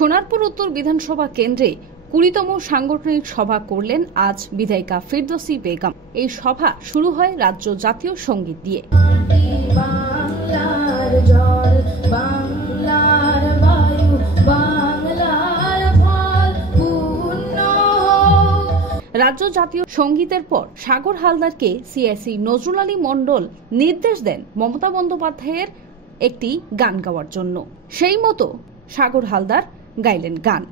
সোনারপুর উত্তর বিধানসভা কেন্দ্রে 20তম সাংগঠনিক সভা করলেন আজ বিধায়িকা ফিরদৌসী বেগম। এই সভা শুরু হয় রাজ্য জাতীয় সঙ্গীত দিয়ে। রাজ্য জাতীয় সঙ্গীতের পর সাগর হালদারকে সিআইসি নজরুল আলী মণ্ডল নির্দেশ দেন মমতা বন্দ্যোপাধ্যায়ের একটি গান গাওয়ার জন্য। সেই মতো সাগর হালদার গাইলেন গান।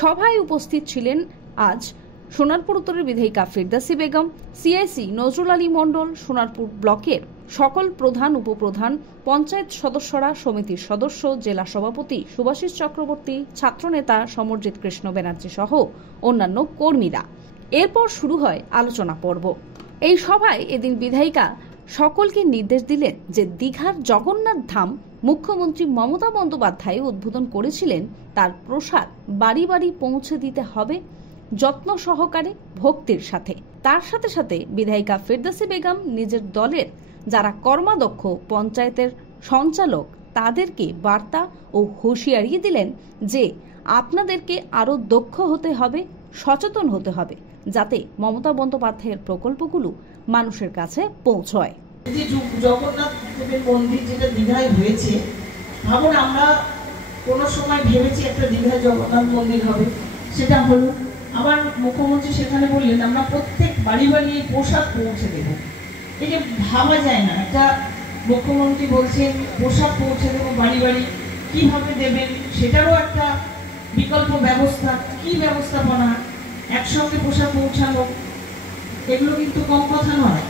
সভায় উপস্থিত ছিলেন আজ সোনারপুর উত্তরের বিধায়িকা ফিরদৌসী বেগম, সিআইসি নজরুল আলী মণ্ডল, সোনারপুর ব্লকের সকল প্রধান উপপ্রধান, পঞ্চায়েত সদস্যরা, সমিতির সদস্য, জেলা সভাপতি সুভাষিস চক্রবর্তী, ছাত্রনেতা সমরজিৎ কৃষ্ণ ব্যানার্জি সহ অন্যান্য কর্মীরা। এরপর শুরু হয় আলোচনা পর্ব। এই সভায় এদিন বিধায়িকা সকলকে নির্দেশ দিলেন যে দীঘার জগন্নাথ ধাম মুখ্যমন্ত্রী মমতা বন্দ্যোপাধ্যায় উদ্বোধন করেছিলেন, তার প্রসাদ বাড়ি বাড়ি পৌঁছে দিতে হবে যত্ন সহকারে, ভক্তির সাথে। তার সাথে সাথে বিধায়িকা ফিরদৌসী বেগম নিজের দলের যারা কর্মাধ্যক্ষ, পঞ্চায়েতের সঞ্চালক, তাদেরকে বার্তা ও হুঁশিয়ারি দিলেন যে আপনাদেরকে আরো দক্ষ হতে হবে, সচেতন হতে হবে, যাতে মমতা বন্দ্যোপাধ্যায়ের প্রকল্পগুলো মানুষের কাছে পৌঁছয়। জগন্নাথ দেবের মন্দির যেটা দীঘায় হয়েছে, ভাবুন আমরা কোনো সময় ভেবেছি একটা দীঘায় জগন্নাথ মন্দির হবে, সেটা হলো। আবার মুখ্যমন্ত্রী সেখানে বললেন আমরা প্রত্যেক বাড়ি বাড়ি পোশাক পৌঁছে দেব। এই যে ভাবা যায় না, একটা মুখ্যমন্ত্রী বলছেন পোশাক পৌঁছে দেবো বাড়ি বাড়ি, কিভাবে দেবেন সেটারও একটা বিকল্প ব্যবস্থা, কি ব্যবস্থাপনা, একসঙ্গে পোশাক পৌঁছানো, এগুলো কিন্তু কম কথা নয়।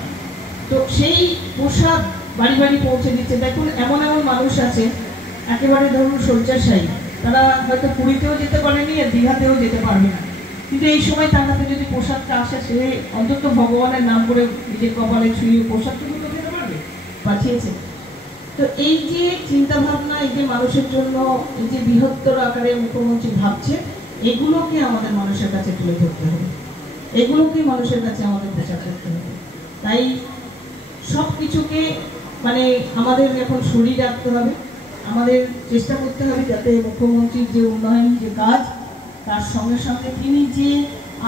তো সেই পোশাক বাড়ি বাড়ি পৌঁছে দিচ্ছে। দেখুন এমন এমন মানুষ আছে একেবারে ধরুন শয্যাশায়ী, তারা হয়তো পুরীতেও যেতে পারেনি আর দীঘাতেও যেতে পারবে না, কিন্তু এই সময় তার হাতে যদি পোশাকটা আসে, সে অন্তত ভগবানের নাম করে নিজের কপালে ছুঁয়ে পোশাকটুকু তো খেতে পারবে, পাঠিয়েছে। তো এই যে চিন্তা ভাবনা, এই যে মানুষের জন্য এই যে বৃহত্তর আকারে মুখ্যমন্ত্রী ভাবছে, এগুলোকে আমাদের মানুষের কাছে তুলে ধরতে হবে, এগুলোকে মানুষের কাছে আমাদের প্রচার করতে হবে। তাই সব কিছুকে মানে আমাদের এখন শরীর রাখতে হবে, আমাদের চেষ্টা করতে হবে যাতে মুখ্যমন্ত্রীর যে উন্নয়ন যে কাজ, তার সঙ্গে সঙ্গে তিনি যে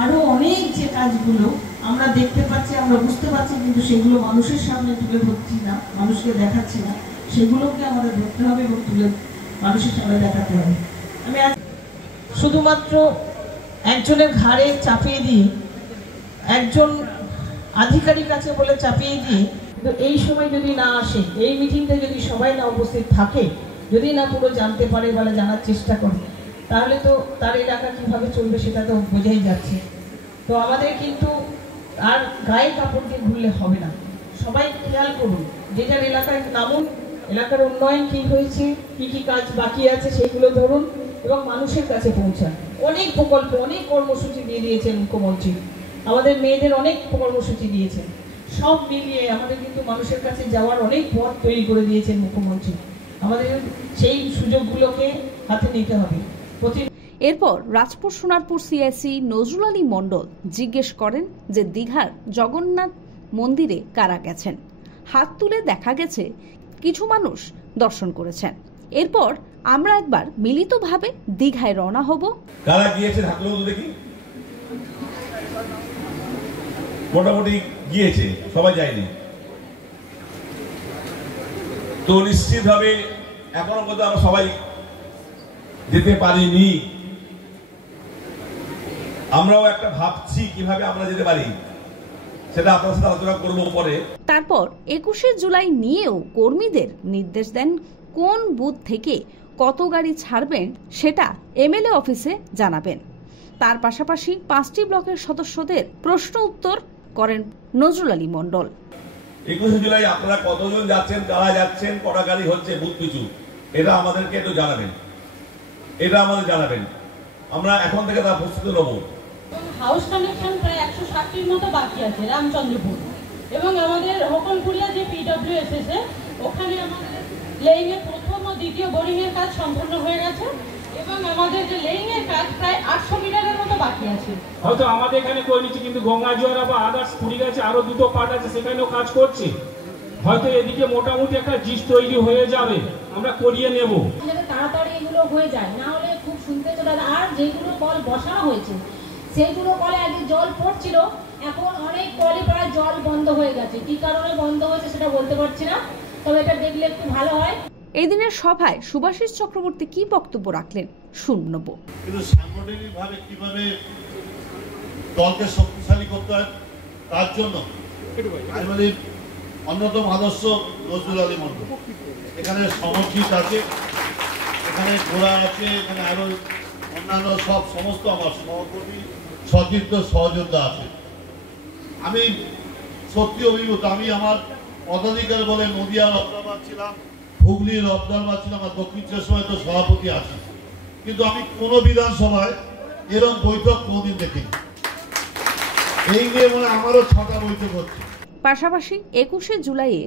আরো অনেক যে কাজগুলো আমরা দেখতে পাচ্ছি, আমরা বুঝতে পারছি, কিন্তু সেগুলো মানুষের সামনে তুলে ধরছি না, মানুষকে দেখাচ্ছি না, সেগুলোকে আমাদের ধরতে হবে এবং তুলে মানুষের সামনে দেখাতে হবে। আমি শুধুমাত্র একজনের ঘাড়ে চাপিয়ে দিয়ে, একজন আধিকারিক আছে বলে চাপিয়ে দিয়ে, কিন্তু এই সময় যদি না আসে, এই মিটিংটা যদি সবাই না উপস্থিত থাকে, যদি না পুরো জানতে পারে বা জানার চেষ্টা করে, তাহলে তো তার এলাকা কিভাবে চলবে সেটা তো বোঝাই যাচ্ছে। তো আমাদের কিন্তু আর গায়ে কাপড় দিয়ে ঘুরলে হবে না, সবাই খেয়াল করুন, যে যার এলাকায় নামুন, এলাকার উন্নয়ন কি হয়েছে, কি কি কাজ বাকি আছে সেগুলো ধরুন এবং মানুষের কাছে পৌঁছান। অনেক প্রকল্প, অনেক কর্মসূচি দিয়ে দিয়েছেন মুখ্যমন্ত্রী, আমাদের মেয়েদের অনেক কর্মসূচি দিয়েছেন, সব মিলিয়ে আমাদের কিন্তু মানুষের কাছে যাওয়ার অনেক পথ তৈরি করে দিয়েছেন মুখ্যমন্ত্রী। আমাদের সেই সুযোগগুলোকে হাতে নিতে হবে। এরপর রাজপুর সোনারপুর সিআইসি নজরুল আলী মণ্ডল জিজ্ঞেস করেন যে দীঘার জগন্নাথ মন্দিরে কারা গেছেন। হাত তুলে দেখা গেছে কিছু মানুষ দর্শন করেছেন। এরপর আমরা একবার মিলিতভাবে দীঘায় রওনা হব। কারা গিয়েছেন হাত তুলে দেখি। মোটামুটি গিয়েছে, সবাই যায়নি। তো নিশ্চিতভাবে এখনো পর্যন্ত আমরা সবাই যেতে পারিনি। আমরাও একটা ভাবছি কিভাবে আমরা যেতে পারি, সেটা আপনার সাথে আলোচনা করবো পরে। তারপর 21শে জুলাই নিয়েও কর্মীদের নির্দেশ দেন কোন বুথ থেকে কত গাড়ি ছাড়বেন সেটা এমএলএ অফিসে জানাবেন। তার পাশাপাশি 5টি ব্লকের সদস্যদের প্রশ্ন উত্তর করেন নজরুল আলী মণ্ডল। 21শে জুলাই আপনারা কতজন যাচ্ছেন, কারা যাচ্ছেন, কটা গাড়ি হচ্ছে বুথ পিছু, এটা আমাদেরকে একটু জানাবেন, এটা আমাদের জানাবেন। আমরা এখন থেকে তার প্রস্তুতি নেব। হাউস কানেকশন প্রায় 160টির মতো বাকি আছে রামচন্দ্রপুর, এবং আমাদের হোকনপুরিয়া যে পিডব্লিউএসএস ওখানে আমাদের লেইনের প্রথম ও দ্বিতীয় বোরিং এর কাজ সম্পূর্ণ হয়ে গেছে, এবং যেটা লেইং এর কাজ প্রায় 800 মিটারের মতো বাকি আছে। হয়তো আমাদের এখানে করে নিচ্ছে, কিন্তু গঙ্গাজোয়ারা বা আদার্স কুড়িগাছে আরো দুটো পার্ট আছে, সেখানেও কাজ করছে। হয়তো এদিকে মোটামুটি একটা জিস তৈরি হয়ে যাবে, আমরা করিয়ে নেব। তাড়াতাড়ি এগুলো হয়ে যায়, না হলে খুব শুনতে তো দাদা। আর যেগুলো কল বসানো হয়েছে সেইগুলো কলে আগে জল পড়ছিল, এখন অনেক কলে প্রায় জল বন্ধ হয়ে গেছে। কি কারণে বন্ধ হয়েছে সেটা বলতে পারছি না, তবে এটা দেখলে একটু ভালো হয়। এই দিনের সভায় শুভাশিস চক্রবর্তী কি বক্তব্য রাখলেন শুনব। কিন্তু সাংগঠনিক ভাবে কিভাবে দলকে শক্তিশালী করতে হয় তার জন্য আমি বলি অন্যতম আদর্শ নজরুল আলী মন্ডল। এখানে সমর্থিত আছে, এখানে ঘোড়া আছে, এখানে আরো অন্যান্য সমস্ত আমার সহকর্মী সতীর্থ সহযোদ্ধা আছে। আমি সত্যি অভিভূত। আমি আমার পদাধিকার বলে নদিয়ার অবদারবাদ ছিলাম, হুগলির অবদারবাদ ছিলাম, আর দক্ষিণ চব্বিশ পরগনায় তো সভাপতি আছি, কিন্তু আমি কোনো বিধানসভায় এরকম বৈঠক কোনদিন দেখিনি। এই নিয়ে মানে আমারও 6টা বৈঠক হচ্ছে। পাশাপাশি 21শে জুলাইয়ে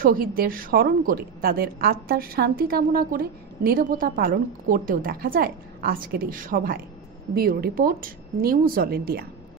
শহীদদের স্মরণ করে তাদের আত্মার শান্তি কামনা করে নীরবতা পালন করতেও দেখা যায় আজকের এই সভায়। Bureau report, news all India.